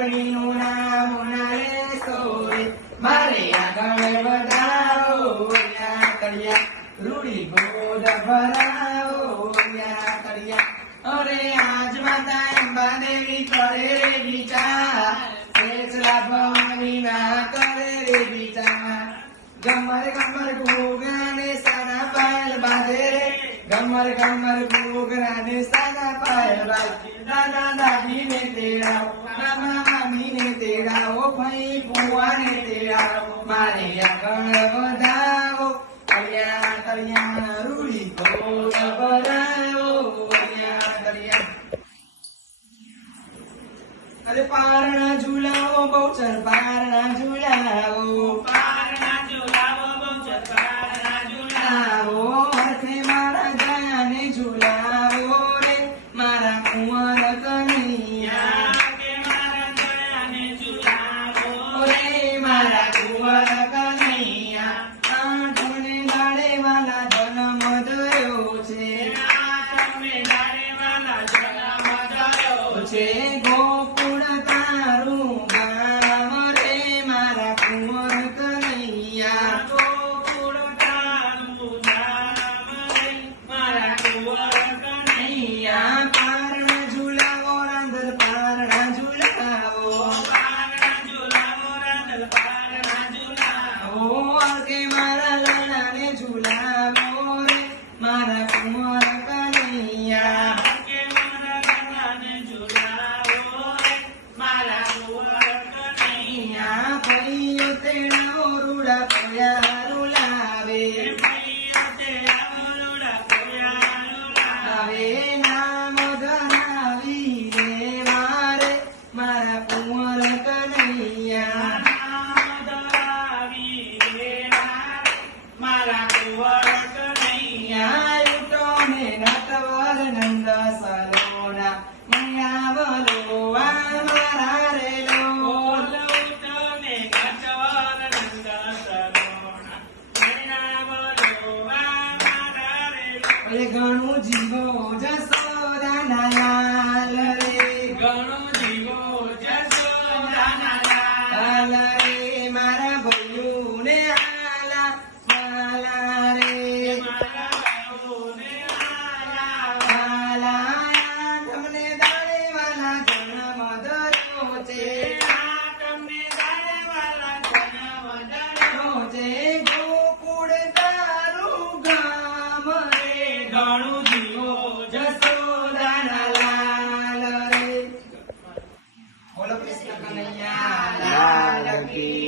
ગોવાળીનું નામ ના લેશો રે મારે આગળ વધાવો યા કળિયા રૂડી ગોદ ભરાવો યા કળિયા અરે આજ માતા અંબા દેવી કરે રે વિચાર ફેસલા ભવાની ના કરે રે વિચાર ગમર ગમર ઘૂઘરાને સાના પાયલ બાંધે રે ગમર ગમર ઘૂઘરાને સાના પાયલ બાંધે દાદા દાદીને તેડાવો મામા મામીને તેડાવો ભાઈ ફુવાને તેડાવો મારે આગળ વધાવો કળિયા કળિયા રૂડી ગોદ ભરાવો કળિયા કળિયા અરે પારણા ઝુલાવો બહુચર પારણા ઝુલાવો હરખે મારા દયાને ઝુલાવો રે મારા કુંવર કનૈયા રે મારા કુંવર કનૈયા આઠને દાડે વાલા જન્મ થયો છે ગોકુળ તારું ગામ રે મારા કુંવર કનૈયા પારણા ઝુલાવો રાંધલ પારણા ઝુલાવો કે મારા લાલાને ઝુલાવો રે મારા કુંવર કનૈયા ભાઈઓ તેડાવો રૂડા પયા રૂલાવે નામ ધરાવી રે મારે મારા કુંવર કનૈયા ઉઠો ને નટવર નંદ સરોડા મૈયા બોલો મારા રે ઘણું જીવો જસોદાના લાલ રે ઘણું જીવો જસોદાના લાલ રે મારા ભૈયું ને આલા વાલા રે તમને દાડે વાલા જન્મ ધર્યો છે ગોકુળ તારું ગામ રે ઘણું જીવો જસોદાના લાલ રે બોલો કૃષ્ણ કનૈયા લાલ કી